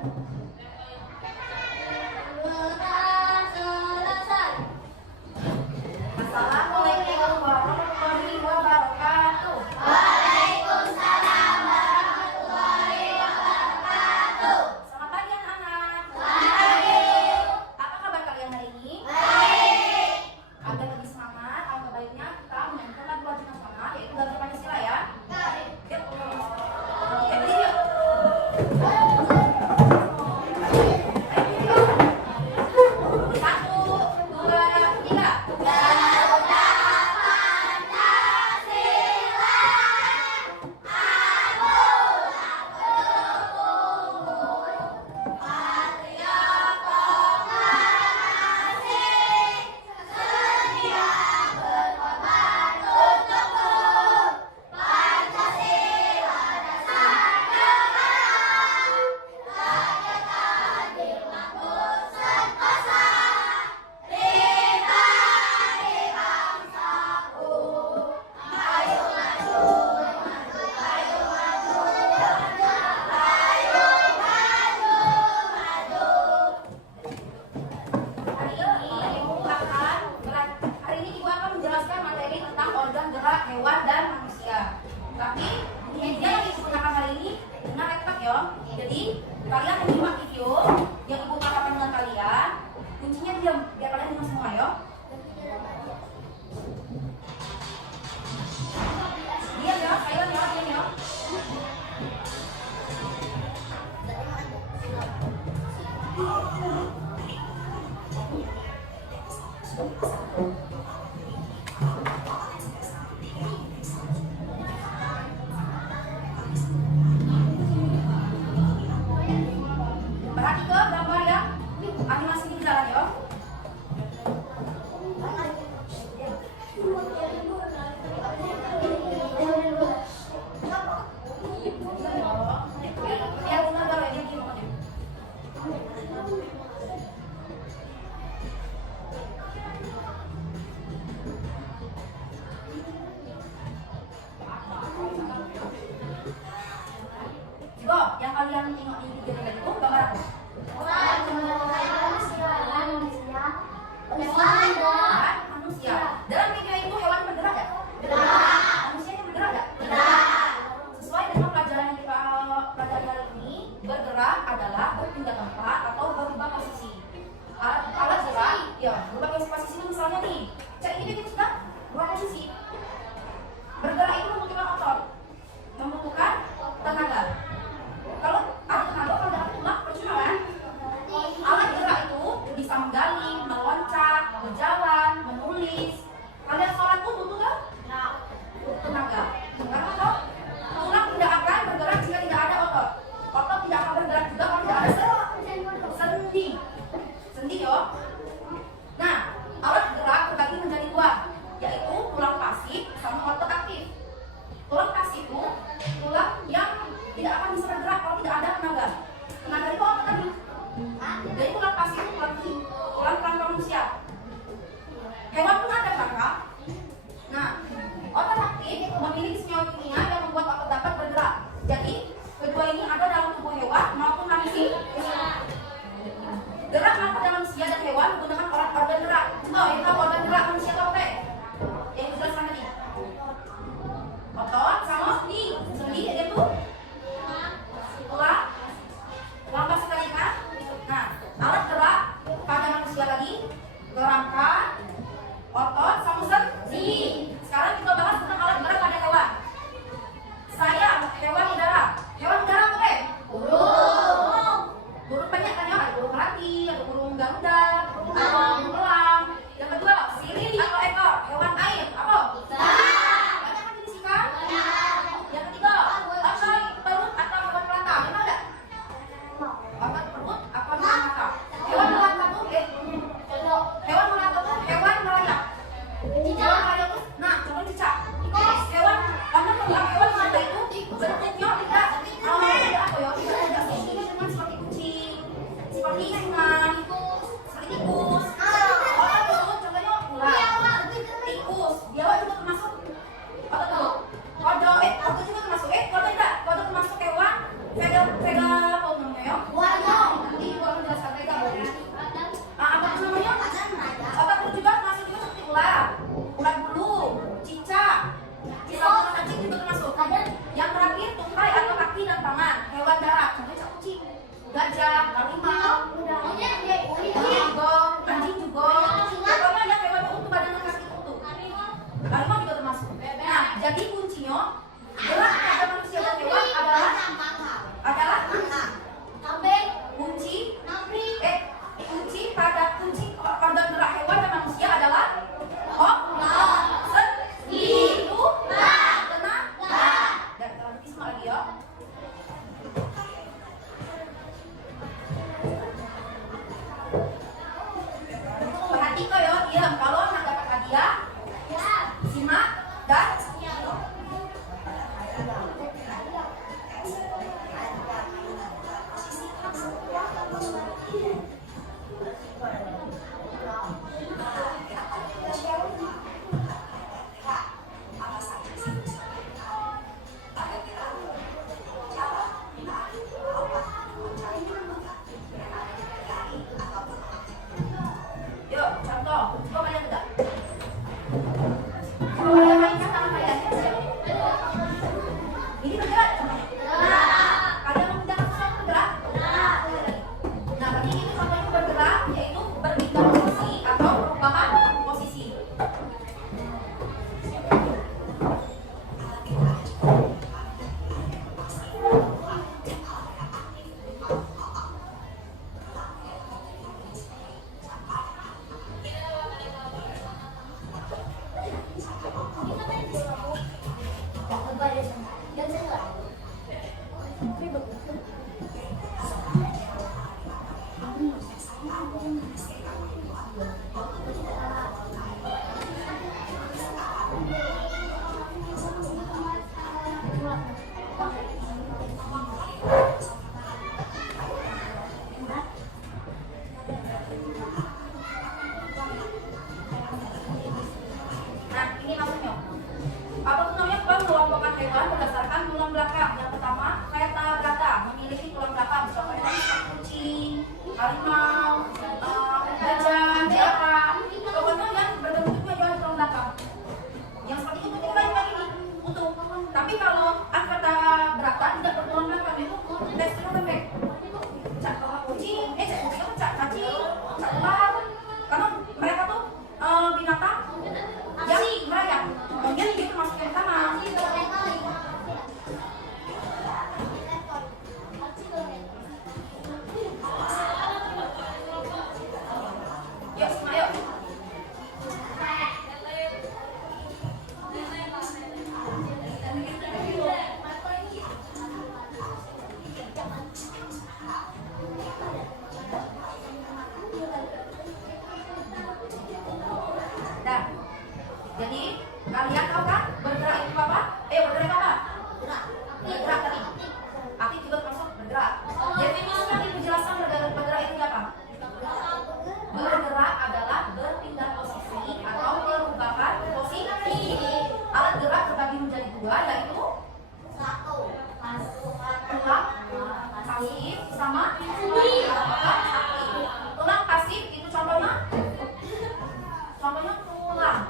Assalamualaikum warahmatullahi wabarakatuh. Waalaikumsalam warahmatullahi wabarakatuh. Selamat pagi anak-anak. Pagi. Apa kabar kalian hari ini? Baik. Agar lebih semangat, alangkah baiknya kita menyanyikan lagu wajib nasional yaitu lagu Pancasila ya. Yuk. Happy yuk. Satu, dua, tiga. Garuda Pancasila, patriot proklamasi, sedia berkorban untukmu. Pancasila dasar negara, rakyat adil makmur sentosa. Kita di bangsaku, ayo maju, ayo maju, ayo maju, maju. Hari ini Ibu akan menjelaskan materi tentang organ gerak hewan dan manusia. Tapi media yang digunakan hari ini benar tepat ya. Jadi kalian menyimak video yang Ibu katakan dengan kalian. Kuncinya diam biar kalian dengar semua ya. Diam ya, ayo ya, diam ya. Perhati ke gambar ya. Animasi ini jalan ya. Lihat benar gak ini gimana? Coba yang kalian tengok di video tadi itu gambar apa? Hewan manusia. Dalam video itu hewan bergerak ya? Manusia yang bergerak ya? Sesuai dengan pelajaran yang kita pelajari hari ini, bergerak adalah berpindah tempat atau berubah posisi. Alat gerak, ya berubah posisi misalnya nih, cek ini kita sudah berubah posisi. Bergerak itu membutuhkan otot, membutuhkan tenaga. Kalau ada tenaga, kalau ada tulang, percuma kan? Alat gerak itu bisa menggali, meloncat, berjalan, menulis. Kalian sholat tuh butuh kan? Butuh tenaga. Karena toh tulang tidak akan bergerak jika tidak ada otot. Otot tidak akan bergerak juga kalau tidak ada sendi. Sendi yo. Nah, alat gerak terbagi menjadi dua, yaitu tulang pasif sama otot aktif. Tulang pasif itu tulang yang tidak akan bisa bergerak kalau tidak ada tenaga. Tenaga itu apa tadi? Jadi tulang pasif itu tulang kerangka manusia. Hewan pun ada kerangka. Nah, otot aktif memiliki senyawa kimia yang membuat otot dapat bergerak. Jadi kedua ini ada dalam tubuh hewan maupun manusia. Gerak antara manusia dan hewan gajah, harimau, jugong, anjing jugong. Pokoknya yang hewan utuh badannya kaki utuh. Harimau juga termasuk. Nah, jadi kuncinya gerak pada manusia dan hewan adalah kunci pada gerak hewan dan manusia adalah sendi, tenaga. Dan lagi semua lagi ya. Perhatikan ya, diam. Kalau nak dapat hadiah, simak dan yuk, contoh. Coba kalian tegak. Coba kalian mainkan tangan kalian. Ini bergerak contohnya. Kalian memindahkan sesuatu bergerak? Nah, berarti itu contohnya bergerak, yaitu berpindah posisi atau perubahan posisi. Nah, ini maksudnya. Apa tuh namanya? Pengelompokan hewan berdasarkan tulang belakang. Yang pertama, kata berata, memiliki tulang belakang. Contohnya kucing, harimau, gajah, jerapah. Pokoknya yang berbentuknya jual tulang belakang. Yang seperti itu kita kayak ini utuh. Tapi kalau kata berata tidak bertulang belakang itu teksturnya lembek. Cak kucing, cak cacing, cak ular. Karena mereka tuh binatang yang merayap. Kemudian itu termasuk yang pertama. Yuk, semua yuk. Nah, jadi kalian tahu kan bergerak itu apa? Bergerak apa? Bergerak tadi. Aktif juga termasuk bergerak. Definisinya di penjelasan bergerak itu apa? Bergerak adalah berpindah posisi atau perubahan posisi. Alat gerak terbagi menjadi dua, yaitu tulang pasif sama tulang aktif. Tulang pasif itu contohnya tulang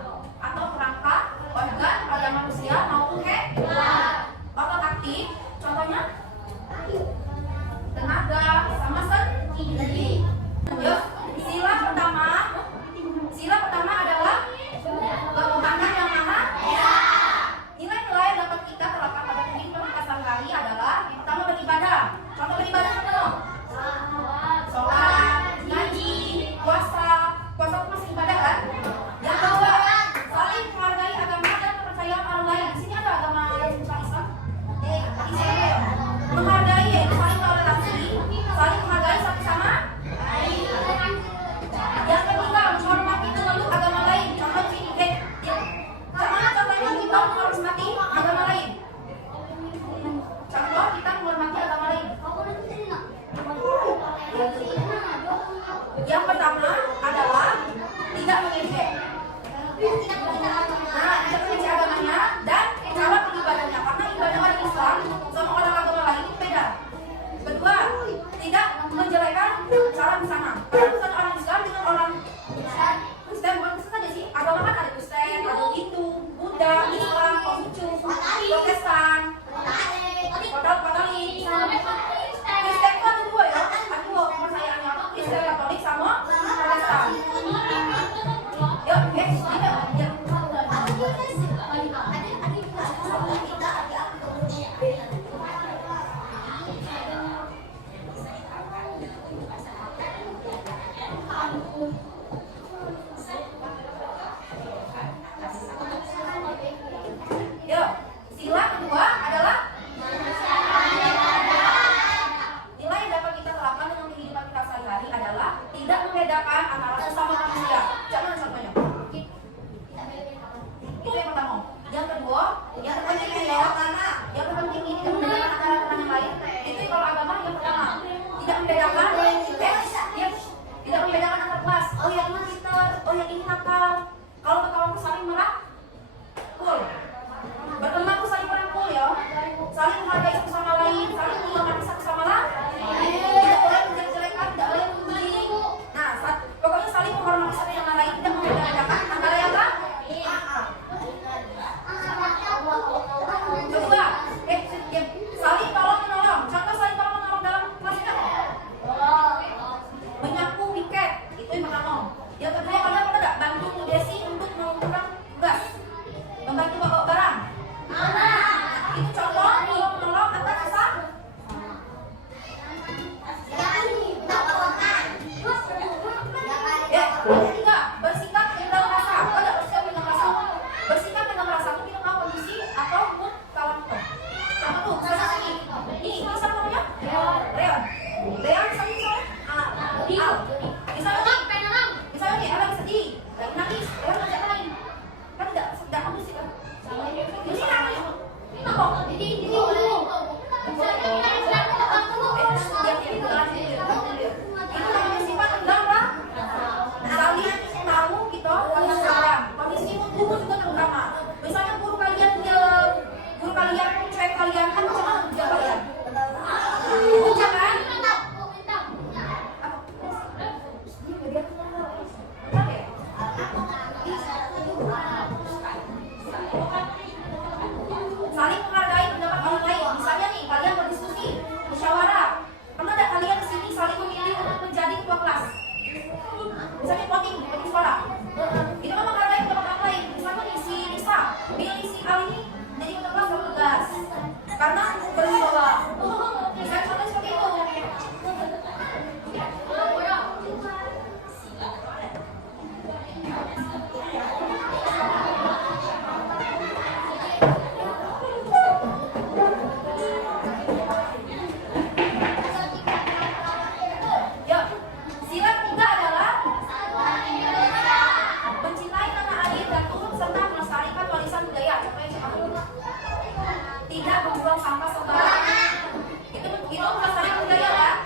atau kerangka organ pada manusia maupun hewan. Otot aktif contohnya tenaga sama sendi. Yuk, sila pertama adalah ketuhanan yang maha esa. Nilai-nilai yang dapat kita terapkan pada kehidupan kita sehari-hari adalah yang pertama beribadah. Contoh beribadah apa dong? Sholat, ngaji, puasa. Puasa itu masih ibadah kan? Yang kedua, saling menghargai agama dan kepercayaan orang lain. Di sini ada agama yang bukan Islam. Menghargai yaitu saling toleransi, saling menghargai satu sama lain. Yang ketiga, menghormati pemeluk agama lain. Contoh di sini, bagaimana contohnya kita menghormati agama lain? Contoh kita menghormati agama lain. Yang pertama adalah tidak mengejek. Nah, tidak mengejek agamanya dan cara beribadahnya, karena ibadah orang Islam sama orang agama lain itu beda. Kedua, tidak menjelekan cara di sana. Karena bukan orang Islam dengan orang Kristen, bukan Kristen saja sih. Agama kan ada Kristen, ada Hindu, Buddha, Islam, Konghucu, Protestan, Katolik. Kristen itu ada dua ya. Yuk, sila kedua adalah nilai yang dapat kita terapkan dengan kehidupan kita sehari-hari adalah tidak membedakan antara sesama manusia. Jangan contohnya. Itu yang pertama. Yang kedua, yang terpenting ini ya, yang terpenting ini tidak membedakan antara teman yang lain. Itu kalau agama yang pertama, tidak membedakan, tidak membedakan antar kelas. Oh yang ini pintar, oh yang ini nakal. Kalau berkawan itu saling merangkul, berteman itu saling merangkul ya, saling menghargai satu sama lain, saling menghormati satu sama lain. Tidak boleh menjelek-jelekan, tidak boleh membuli. Nah, pokoknya saling menghormati satu sama lain, tidak membedakan antara yang lain. Kedua, saling tolong menolong. Contoh saling tolong menolong dalam kelas kita. Menyapu piket, itu yang pertama. Yang kedua, kalian pernah nggak bantu Bu Desi untuk mengumpulkan tugas, membantu bawa barang? Itu contoh tolong menolong antar sesama. Ketiga, bersikap dengan rasa. Ada bersikap dengan rasa. Bersikap dengan rasa itu kita tahu kondisi atau mood kawan kita. Contoh tuh, misalnya sini. Ini siapa namanya? Leon. Leon misalnya. Al. Misalnya nih, ada yang sedih, lagi nangis, Leon ngajak main. Kan tidak kondisi kan? Ini namanya. Ini apa? Itu namanya sifat enggak. Kalian tahu gitu sekarang kondisi guru juga terutama. Misalnya guru kalian cek kalian kan jangan kerja kalian. Jangan. Saling menghargai pendapat orang lain. Misalnya nih kalian berdiskusi, musyawarah. Pernah ada kalian di sini saling memilih untuk menjadi ketua kelas? Misalnya voting di sekolah, itu kan menghargai pendapat orang lain. Misalnya nih si Nisa pilih si Al ini jadi ketua kelas dalam tugas karena berwibawa. Misalnya contoh seperti itu. Yuk, sila ketiga adalah mencintai tanah air dan turut serta melestarikan warisan budaya. Contohnya siapa? Tidak membuang sampah sembarangan. Itu melestarikan budaya kan?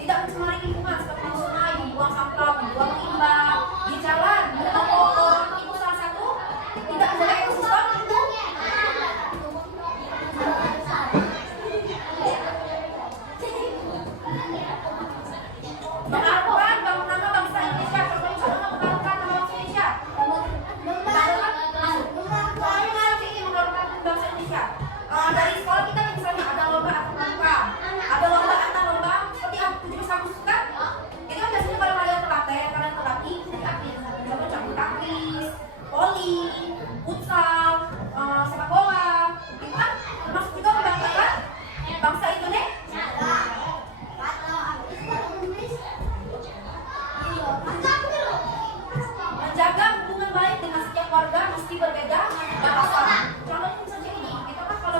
Tidak mencemari lingkungan seperti sungai, membuang sampah, membuang limbah di jalan, membuang kotor. Itu salah satu tidak menjaga ekosistem. Mengaruhkan bangunan bangsa Indonesia. Contohnya contohnya mengaruhkan nama bangsa Indonesia. Mengaruhkan bangsa Indonesia. Dari sekolah kita misalnya ada lomba antar pramuka, ada lomba antar lomba seperti 17 Agustus kan? Itu kan biasanya kalau kalian terlatih jadi atlet. Contoh cabut tangkis, voli, futsal, sepak bola. Itu kan termasuk juga membanggakan bangsa Indonesia. Menjaga hubungan baik dengan setiap warga meski berbeda bahasa. Contohnya misalnya ini, kita kan kalau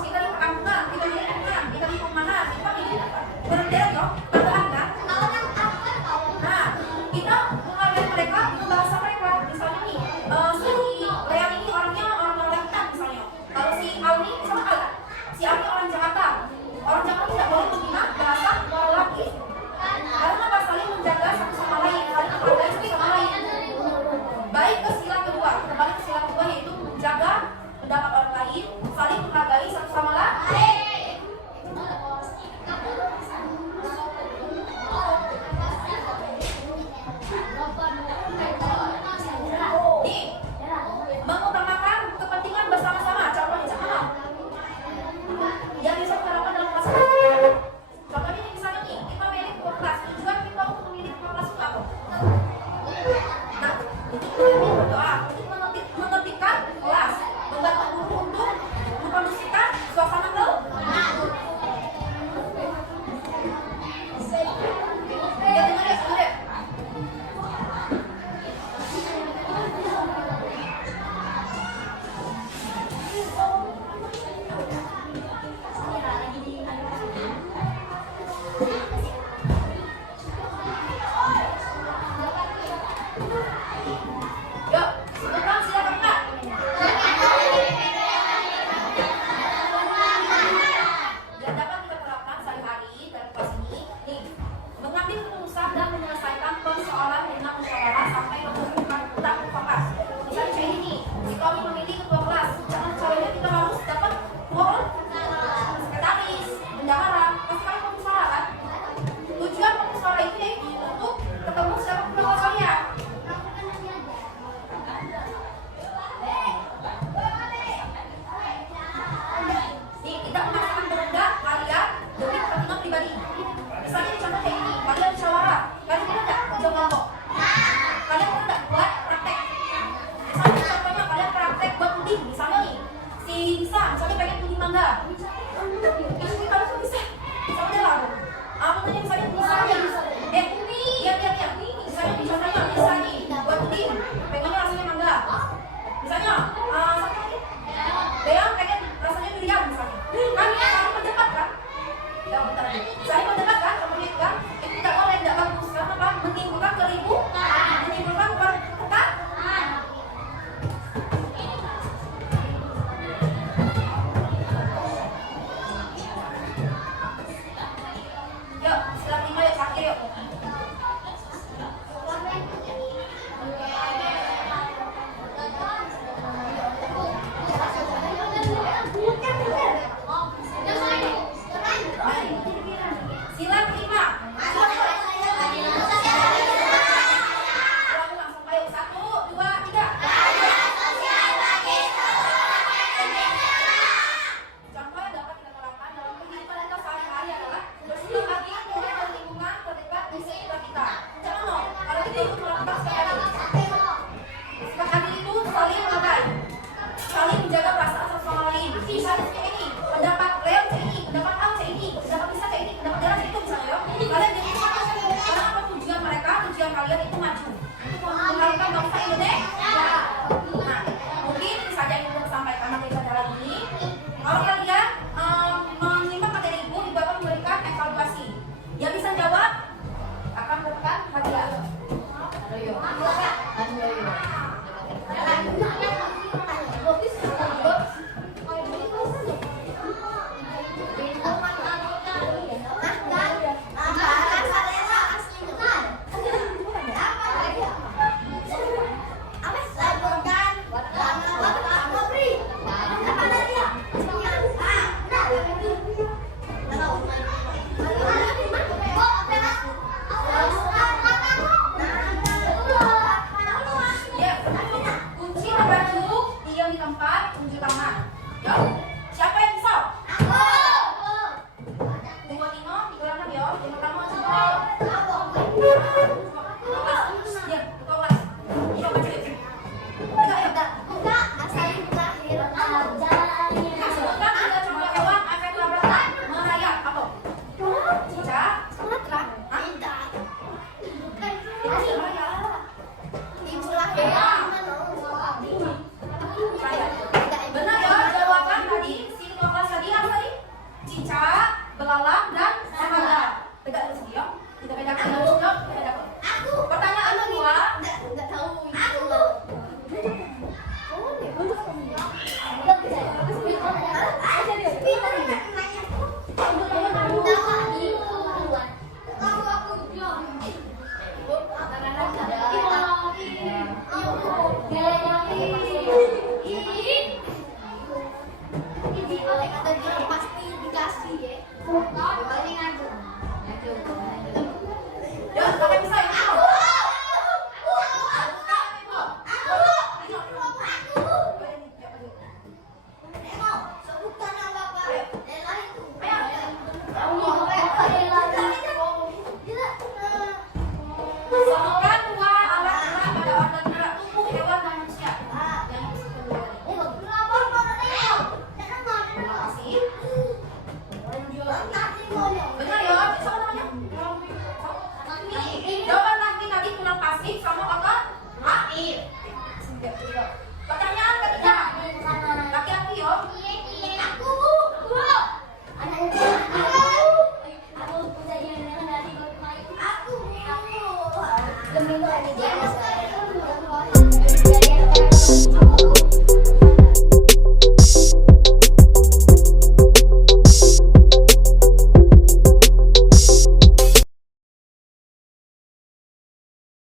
kita di perkampungan, kita di lingkungan, kita di perumahan, kita di berbeda loh, tambahan kan? Nah, kita menghargai mereka dengan bahasa mereka. Misalnya nih, si Leon ini orangnya orang Balikpapan misalnya. Kalau si Al ini misalnya Al, si Al ini orang Jakarta. Orang Jakarta tidak boleh menggunakan bahasa luar lagi. Karena apa? Saling menjaga satu sama lain, saling menghargai satu sama lain. Baik ke sila kedua, kembali ke sila kedua yaitu menjaga pendapat orang lain, saling menghargai satu sama lain. Yuk, sila kelima yuk, terakhir yuk. Sila kelima. Ulang sampai 1, 2, 3. Contoh yang dapat kita terapkan dalam kehidupan kita sehari-hari adalah bersimpati dengan lingkungan terdekat di sekitar kita. Jangan dong, kalau kita itu melakukan sekali. Sikap adil itu saling menghargai, saling menjaga perasaan satu sama lain. Misalnya seperti ini, pendapat Leo kayak ini, pendapat Al kayak ini, pendapat Lisa kayak ini, pendapat Dara kayak itu misalnya ya. Kalian jadi semangat, karena apa tujuan mereka, tujuan kalian itu maju, itu mengharumkan bangsa Indonesia. Nah, mungkin ini saja yang ingin sampaikan materi pelajaran ini. Kalau kalian menyimak materi ibu akan memberikan evaluasi. Yang bisa jawab akan mendapatkan hadiah. Ayo. Ya, kunci baju diam di tempat, kunci tangan. Yo, siapa yang bisa? Tunggu Tino, di belakang yo. Yang pertama,